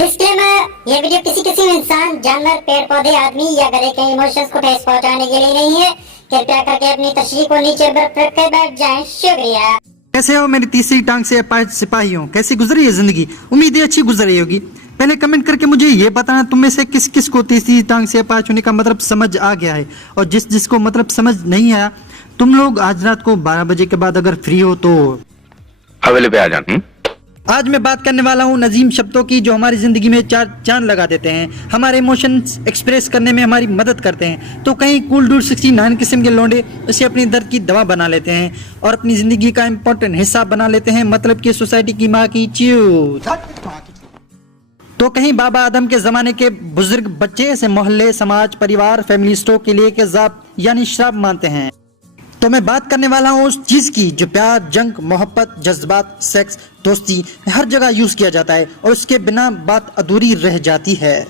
Disclaimer, ये video किसी इंसान, जानवर, पेड़ पौधे, आदमी या गधे के इमोशंस को ठेस पहुंचाने के लिए नहीं है। कृपया करके अपनी तशरीह को नीचे बर्फ रख कर बैठ जाएं। शुक्रिया। कैसे हो मेरी तीसरी टांग से अपाहिज सिपाहियों? कैसी गुजरी है जिंदगी? उम्मीद है अच्छी गुजर रही होगी। पहले कमेंट करके मुझे ये बताना तुम में से किस किस को तीसरी टांग से अपाहिज होने का मतलब समझ आ गया है, और जिस जिसको मतलब समझ नहीं आया, तुम लोग आज रात को 12 बजे के बाद अगर फ्री हो तो हवेली पे आ जाना। आज मैं बात करने वाला हूँ नजीम शब्दों की, जो हमारी जिंदगी में चार चांद लगा देते हैं, हमारे इमोशंस एक्सप्रेस करने में हमारी मदद करते हैं। तो कहीं कूल डूड 69 किस्म के लौंडे इसे अपनी दर्द की दवा बना लेते हैं और अपनी जिंदगी का इम्पोर्टेंट हिस्सा बना लेते हैं, मतलब कि सोसाइटी की माँ की चूत। तो कहीं बाबा आदम के जमाने के बुजुर्ग बच्चे ऐसे मोहल्ले, समाज, परिवार, फैमिली स्टॉक के लिए के जाप यानी श्राप मानते हैं। तो मैं बात करने वाला हूँ उस चीज की जो प्यार, जंग, मोहब्बत, जज्बात, सेक्स, दोस्ती हर जगह यूज किया जाता है और उसके बिना बात अधूरी रह जाती है।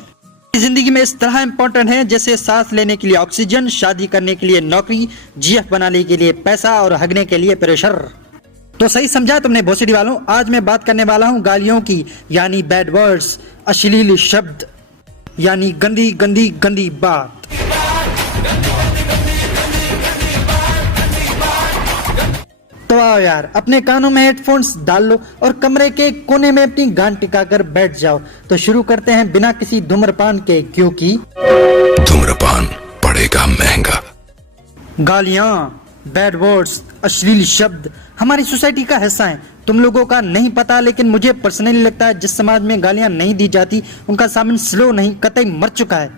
जिंदगी में इस तरह इम्पोर्टेंट है जैसे सांस लेने के लिए ऑक्सीजन, शादी करने के लिए नौकरी, जीएफ बनाने के लिए पैसा और हगने के लिए प्रेशर। तो सही समझा तुमने भोसड़ी वालों। आज मैं बात करने वाला हूँ गालियों की, यानी बैड वर्ड्स, अश्लील शब्द, यानी गंदी गंदी गंदी बात। तो आओ यार, अपने कानों में हेडफोन्स डाल लो और कमरे के कोने में अपनी गांड टिकाकर बैठ जाओ। तो शुरू करते हैं बिना किसी धूम्रपान के, क्योंकि धूम्रपान पड़ेगा महंगा। गालियां, बैड वर्ड्स, अश्लील शब्द हमारी सोसाइटी का हिस्सा है। तुम लोगों का नहीं पता, लेकिन मुझे पर्सनली लगता है जिस समाज में गालियां नहीं दी जाती उनका सामने स्लो नहीं कतई मर चुका है,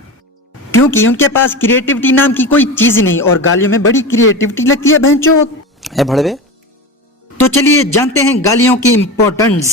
क्योंकि उनके पास क्रिएटिविटी नाम की कोई चीज ही नहीं और गालियों में बड़ी क्रिएटिविटी लगती है भैंचोद। भड़वे। तो चलिए जानते हैं गालियों की इम्पोर्टेंस।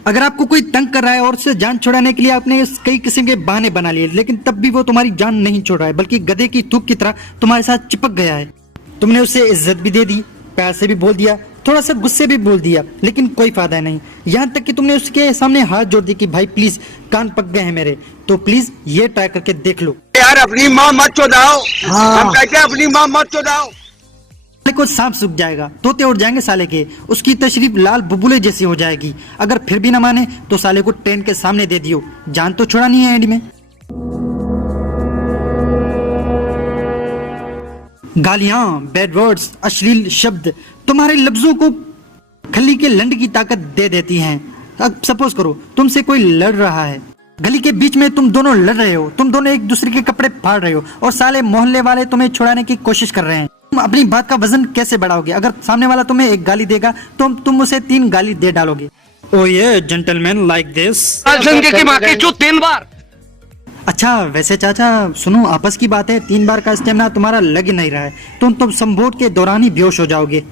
अगर आपको कोई तंग कर रहा है और उससे जान छुड़ाने के लिए आपने कई किस्म के बहाने बना लिए, लेकिन तब भी वो तुम्हारी जान नहीं छोड़ रहा है, बल्कि गधे की थूक की तरह तुम्हारे साथ चिपक गया है। तुमने उसे इज्जत भी दे दी, प्यार से भी बोल दिया, थोड़ा सा गुस्से भी बोल दिया, लेकिन कोई फायदा नहीं। यहाँ तक कि तुमने उसके सामने हाथ जोड़ दी कि भाई प्लीज कान पक गए हैं मेरे, तो प्लीज ये ट्राई करके देख लो। यार अपनी माँ मत चोदाओ। हम कहते हैं अपनी माँ मत चोदाओ। साले को सांप सूख जाएगा, तोते उड़ जाएंगे साले के, उसकी तशरीफ लाल बुबुले जैसी हो जाएगी। अगर फिर भी ना माने तो साले को ट्रेन के सामने दे दियो, जान तो छुड़ानी है एंड में। गालियां, बैड वर्ड्स, अश्लील शब्द तुम्हारे लफ्जों को खली के लंड की ताकत दे देती हैं। अब सपोज करो तुमसे कोई लड़ रहा है, गली के बीच में तुम दोनों लड़ रहे हो, तुम दोनों एक दूसरे के कपड़े फाड़ रहे हो और साले मोहल्ले वाले तुम्हें छुड़ाने की कोशिश कर रहे हैं। तुम अपनी बात का वजन कैसे बढ़ाओगे? अगर सामने वाला तुम्हें एक गाली देगा तो तुम उसे 3 गाली दे डालोगे। ओ ये जेंटलमैन लाइक दिस। की माँ के चूत 3 बार। अच्छा वैसे चाचा सुनो, आपस की बात है, 3 बार का स्टेमिना तुम्हारा लग नहीं रहा है, तुम संभोग के दौरान ही बेहोश हो जाओगे।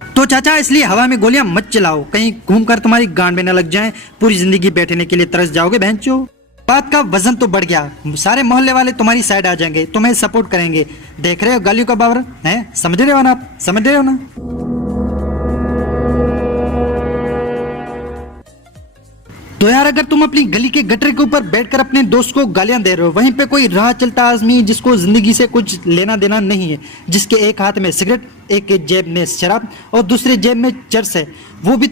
तो चाचा इसलिए हवा में गोलियां मत चलाओ, कहीं घूमकर तुम्हारी गांड में न लग जाएं, पूरी जिंदगी बैठने के लिए तरस जाओगे बहनचो। बात का वजन तो बढ़ गया, सारे मोहल्ले वाले तुम्हारी साइड आ जाएंगे, तुम्हें सपोर्ट करेंगे। देख रहे हो गालियों का पावर है? समझ रहे हो ना आप? समझ रहे हो ना? तो यार अगर तुम अपनी गली के गटर के ऊपर बैठकर अपने दोस्त को गालियां दे रहे हो, वहीं पे कोई राह चलता आदमी जिसको जिंदगी से कुछ लेना देना नहीं है, जिसके एक हाथ में सिगरेट, एक के जेब में शराब और दूसरे जेब में चर्स है, वो भी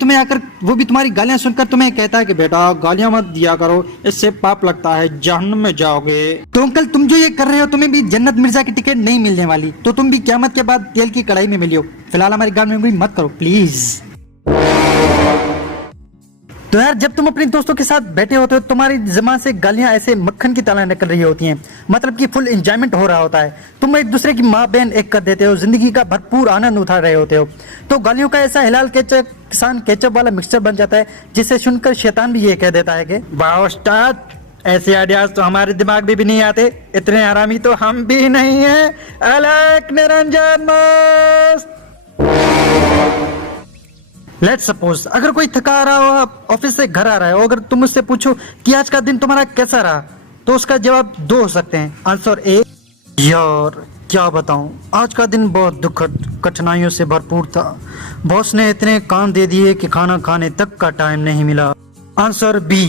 तुम्हारी गालियां सुनकर तुम्हें कहता है कि बेटा गालियां मत दिया करो, इससे पाप लगता है, जहन्नम में जाओगे। तो अंकल तुम जो ये कर रहे हो, तुम्हें भी जन्नत मिर्जा की टिकट नहीं मिलने वाली, तो तुम भी क़यामत के बाद तेल की कढ़ाई में मिलियो। फिलहाल हमारी गाल में भी मत करो प्लीज। तो यार जब तुम अपने दोस्तों के साथ बैठे होते हो, तुम्हारी ज़बान से गालियां ऐसे मक्खन की तरह निकल रही होती हैं, मतलब कि फुल एंजॉयमेंट हो रहा होता है, तुम एक दूसरे की माँ बहन एक कर देते हो, जिंदगी का भरपूर आनंद उठा रहे होते हो। तो गालियों का ऐसा हिलाल किसान केचप वाला मिक्सचर बन जाता है, जिसे सुनकर शैतान भी ये कह देता है कि वाह उस्ताद, ऐसे आइडियाज तो हमारे दिमाग में भी नहीं आते, इतने हरामी तो हम भी नहीं है। अलग निरंजन मस्त। लेट्स सपोज अगर कोई थका रहा हो, ऑफिस से घर आ रहा है, और अगर तुम उससे पूछो कि आज का दिन तुम्हारा कैसा रहा, तो उसका जवाब 2 हो सकते हैं। आंसर ए, यार क्या बताऊं, आज का दिन बहुत दुखद कठिनाइयों से भरपूर था, बॉस ने इतने काम दे दिए कि खाना खाने तक का टाइम नहीं मिला। आंसर बी,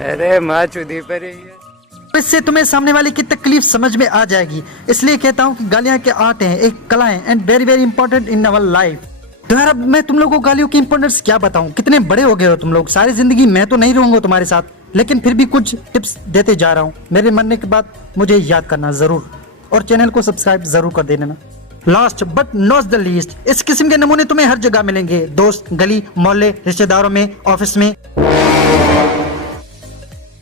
अरे माँ चुदी पर ही है। इससे तुम्हें सामने वाले की तकलीफ समझ में आ जाएगी। इसलिए कहता हूँ कि गालियां के आर्ट हैं, एक कला है, and very very important in our life. तो यार अब मैं तुम लोगों को गालियों की इंपॉर्टेंस क्या बताऊं, कितने बड़े हो गए हो तुम लोग। सारी जिंदगी मैं तो नहीं रहूंगा तुम्हारे साथ, लेकिन फिर भी कुछ टिप्स देते जा रहा हूं। मेरे मरने के बाद मुझे याद करना जरूर, और चैनल को सब्सक्राइब जरूर कर देना। Last but not the least, इस किस्म के नमूने तुम्हें हर जगह मिलेंगे, दोस्त, गली, मोहल्ले, रिश्तेदारों में, ऑफिस में।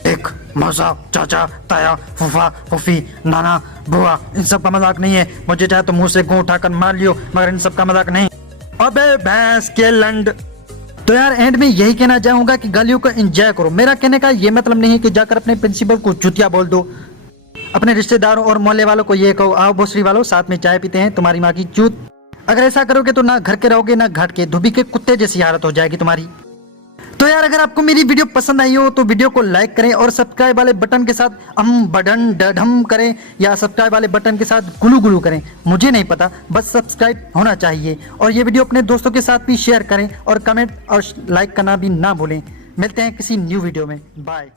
एक मौसा, चाचा, ताया, फूफा, फूफी, नाना, बुआ, इन सब का मजाक नहीं है। मुझे चाहे तो मुंह से गूं उठाकर मार लियो, मगर इन सब का मजाक नहीं। अबे भैंस के लंड। तो यार एंड में यही कहना चाहूंगा कि गालियों को एंजॉय करो। मेरा कहने का ये मतलब नहीं है कि जाकर अपने प्रिंसिपल को चुतिया बोल दो। अपने रिश्तेदारों और मोहल्ले वालों को ये कहो, आओ भोसड़ी वालों साथ में चाय पीते हैं, तुम्हारी माँ की चूत। अगर ऐसा करोगे तो ना घर के रहोगे ना घाट के, धोबी के कुत्ते जैसी हालत हो जाएगी तुम्हारी। तो यार अगर आपको मेरी वीडियो पसंद आई हो तो वीडियो को लाइक करें और सब्सक्राइब वाले बटन के साथ बटन डढम करें, या सब्सक्राइब वाले बटन के साथ गुलू गुलू करें, मुझे नहीं पता, बस सब्सक्राइब होना चाहिए। और ये वीडियो अपने दोस्तों के साथ भी शेयर करें और कमेंट और लाइक करना भी ना भूलें। मिलते हैं किसी न्यू वीडियो में, बाय।